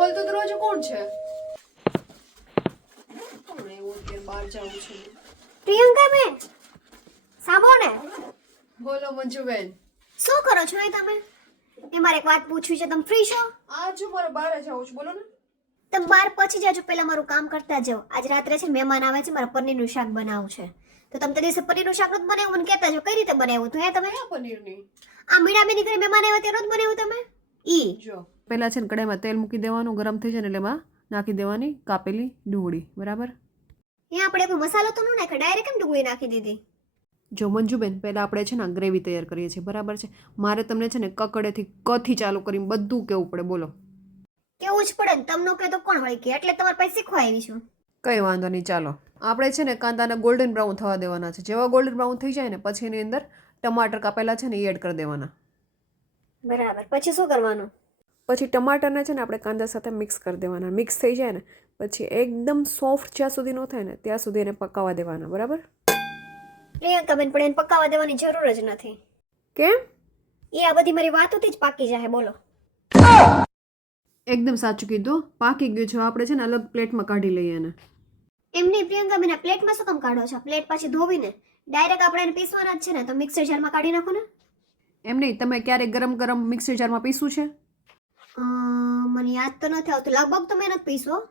ખોલતો દરવાજો કોણ છે? કોણ એવું અત્યારે બહાર જાઉં છું. પ્રિયંકા બેન સાંભળો ને. બોલો મંજુબેન. શું કરો છો એ તમે? એ મારે એક વાત પૂછવી છે તમે ફ્રી છો? આ જો મારે બહાર જાઉં છું બોલો ને. તમે બાર પછી જાજો પહેલા મારું કામ કરતા જાઓ. આજ રાત્રે છે મહેમાન આવે છે મારે પનીરનું શાક બનાવવું છે. તો તમે તે દિવસે પનીરનું શાક નથી બનાવ્યું મને કહેતા જો કઈ રીતે બનાવ્યું તો હે તમે? પનીરની? આ મીણાબેની ઘરે મહેમાન આવ્યા ત્યારે જ બનાવ્યું તમે? ઈ. જો. પહેલાં છે ને કડાઈમાં તેલ મૂકી દેવાનું ગરમ થઈ જાય ને એટલે એમાં નાખી દેવાની કાપેલી ડુંગળી બરાબર? એ આપણે કોઈ મસાલો તો ન નાખે ડાયરેક્ટ કેમ ડુંગળી નાખી દીધી. જો મંજુબેન પહેલાં આપણે છે ને ગ્રેવી તૈયાર કરીએ છીએ બરાબર છે? મારે તમને છે ને કકડેથી કથી ચાલુ કરીને બધું કહેવું પડે બોલો. કેવું જ પડે ને તમને કહે તો કોણ વળી કે એટલે તમારે પાસે શીખવા આવી છું. કંઈ વાંધો નહીં ચાલો. આપણે છે ને કાંદાને ગોલ્ડન બ્રાઉન થવા દેવાના છે. જેવા ગોલ્ડન બ્રાઉન થઈ જાય ને પછી એની અંદર ટમાટર કાપેલા છે ને એ એડ કરી દેવાના. બરાબર. પછી શું કરવાનું? પછી ટમાટરને છે ને આપણે કાંદા સાથે મિક્સ કરી દેવાના. મિક્સ થઈ જાય ને પછી એકદમ સોફ્ટ જ્યાં સુધી ન થાય ને ત્યાં સુધી એને પકાવવા દેવાના બરાબર? પ્રિયંકા બેન પણ એને પકાવવા દેવાની જરૂર જ નથી. કેમ? એ આ બધી મારી વાતોથી જ પાકી જાય બોલો. એકદમ સાચું કીધું. પાકી ગયું છે. આપણે છે ને અલગ પ્લેટમાં કાઢી લઈએ એને. એમની પ્રિયંકા બેન આ પ્લેટમાં શું કામ કાઢો છો? પ્લેટ પાછી ધોવીને ડાયરેક્ટ આપણે એને પીસવાના જ છે ને તો મિક્સર જારમાં કાઢી નાખો ને. એમ નહીં તમે ક્યારેક ગરમ ગરમ મિક્સર જારમાં પીસું છે? મને યાદ તો નથી આવતું. લગભગ તો એને નથી પીસો.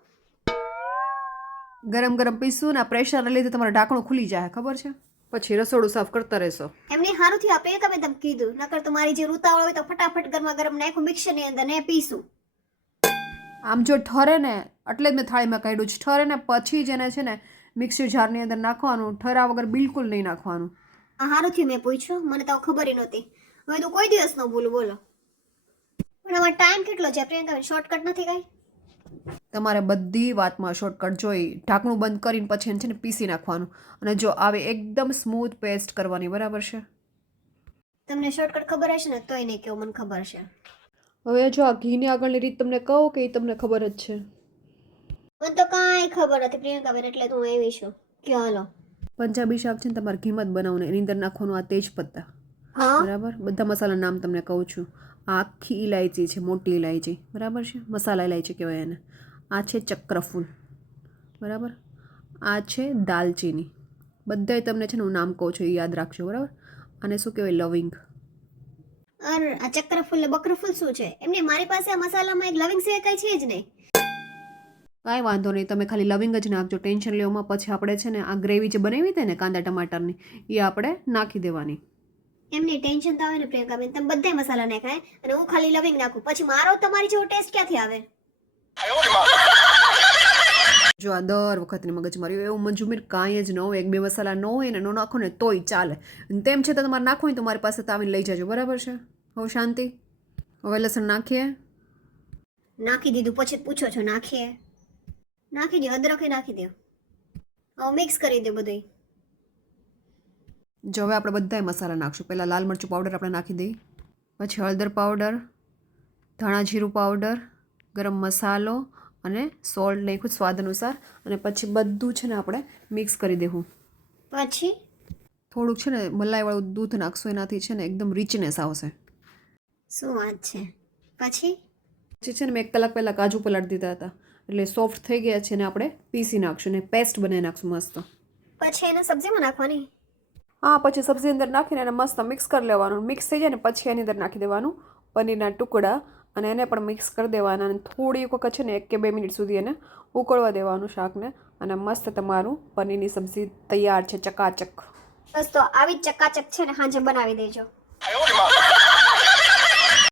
ગરમ ગરમ પીસું ને પ્રેશરને લીધે તમારું ઢાંકણું ખુલી જાય ખબર છે? પછી રસોડું સાફ કરતા રહેશો. એમની સારું થયું આ પ્રિયંકા બેન તમે કીધું. નકર તો મારી જે રૂતાવળ હોય તો ફટાફટ ગરમા ગરમ નાખું મિક્સરની અંદર ને પીસું આમ જો ઠરે ને એટલે જ મેં થાળીમાં કાઢ્યું છે. ઠરે ને પછી જ એને છે ને મિક્સર જારની અંદર નાખવાનું ઠરા વગર બિલકુલ નહીં નાખવાનું. આ સારું થયું મેં પૂછ્યું. મને તો ખબર નહોતી. હવે તો કોઈ દિવસ ન ભૂલું બોલો. પણ આમાં ટાઈમ કેટલો છે? પ્રિયંકા શોર્ટકટ નથી કાંઈ? તમારે બધી વાતમાં શોર્ટકટ જોઈ ઢાંકણું બંધ કરીને પછી એને છે ને પીસી નાખવાનું. અને જો આવે એકદમ સ્મૂથ પેસ્ટ કરવાની બરાબર છે? તમને શોર્ટકટ ખબર હશે ને તોય નહીં કેવું મને ખબર છે. હવે જો આ ઘીની આગળની રીત તમને કહું કે એ તમને ખબર જ છે? મને તો કાંઈ ખબર નથી પ્રિયંકા બેન એટલે હું એવી છું. કે હાલો. પંજાબી શાક છે ને તમારે ઘીમાં જ બનાવવાનું એની અંદર નાખવાનું આ તેજ પત્તા હા? બરાબર? બધા મસાલાના નામ તમને કહું છું. આખી ઇલાયચી છે મોટી ઇલાયચી બરાબર છે? મસાલા ઇલાયચી કહેવાય એને. આ છે ચક્રફૂલ. બરાબર? આ છે દાલચીની. બધાય તમને છે ને હું નામ કહું છું એ યાદ રાખજો બરાબર? અને શું કહેવાય? લવિંગ. અર આ ચક્રફૂલ બકરફૂલ શું છે? એમને મારી પાસે આ મસાલામાં એક લવિંગ સિવાય કઈ છે જ નહીં. કાંઈ વાંધો નહીં તમે ખાલી લવિંગ જ નાખજો. ટેન્શન લેવામાં પછી આપણે છે ને આ ગ્રેવી જે બનાવી હતી ને કાંદા ટમાટરની એ આપણે નાખી દેવાની. એમની ટેન્શન તો આવે ને પ્રિયંકાબેન તમે બધા મસાલા નાખાય અને હું ખાલી લવિંગ નાખું. પછી મારો તમારી જેવો ટેસ્ટ ક્યાંથી આવે? જો આ દર વખતની મગજમારી એવું મંજુમીર કાંઈ જ ન હોય એક બે મસાલા ન હોય ને ન નાખો ને તોય ચાલે. તેમ છતાં તમારે નાખો ને તો મારી પાસે તો આવીને લઈ જજો બરાબર છે? હવે શાંતિ. હવે લસણ નાખીએ. નાખી દીધું પછી પૂછો છો નાખીએ? નાખી દો અદરકે નાખી દો હવે મિક્સ કરી દો બધું જો હવે આપણે બધાય મસાલા નાખશું. પહેલાં લાલ મરચું પાવડર આપણે નાખી દઈએ. પછી હળદર પાવડર ધાણા જીરું પાવડર ગરમ મસાલો અને સોલ્ટ નાખ્યું સ્વાદ અનુસાર અને પછી બધું છે ને આપણે મિક્સ કરી દેવું. પછી? થોડુંક છે ને મલાઈવાળું દૂધ નાખશું એનાથી છે ને એકદમ રિચનેસ આવશે. શું વાત છે? પછી? પછી છે ને મેં એક કલાક પહેલાં કાજુ પલાળી દીધા હતા. એટલે સોફ્ટ થઈ ગયા છે ને આપણે પીસી નાખશું ને પેસ્ટ બનાવી નાખશું મસ્ત. પછી એને સબ્જીમાં નાખવાની? હા પછી સબ્જી અંદર નાખીને એને મસ્ત મિક્સ કરી લેવાનું. મિક્સ થઈ જાય ને પછી એની અંદર નાખી દેવાનું પનીરના ટુકડા અને એને પણ મિક્સ કરી દેવાના અને થોડી વખત છે ને એક કે બે મિનિટ સુધી એને ઉકળવા દેવાનું શાકને અને મસ્ત તમારું પનીરની સબ્જી તૈયાર છે ચકાચક. બસ તો આવી જ ચકાચક છે ને હાજે બનાવી દેજો.